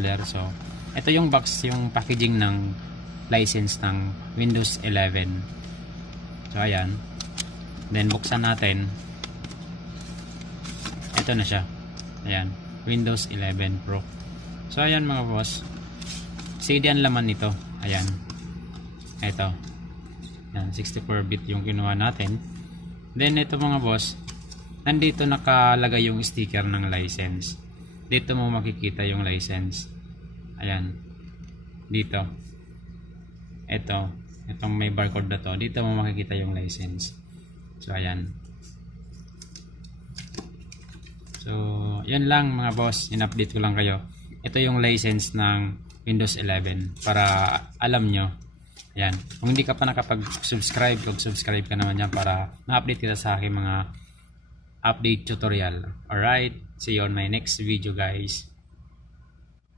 installer. So ito yung box, yung packaging ng license ng Windows 11. So ayan, then buksan natin. Ito na siya, ayan, Windows 11 Pro. So ayan mga boss, CD ang laman nito. Ayan, ito, ayan, 64-bit yung kinuha natin. Then ito mga boss, nandito nakalagay yung sticker ng license. Dito mo makikita yung license. Ayan, dito. Itong may barcode na to, dito mo makikita yung license. So ayan. So yan lang mga boss, in-update ko lang kayo. Ito yung license ng Windows 11 para alam nyo. Ayan. Kung hindi ka pa nakapag-subscribe, subscribe ka naman yan para ma-update kita sa aking mga update tutorial. Alright, see you on my next video guys.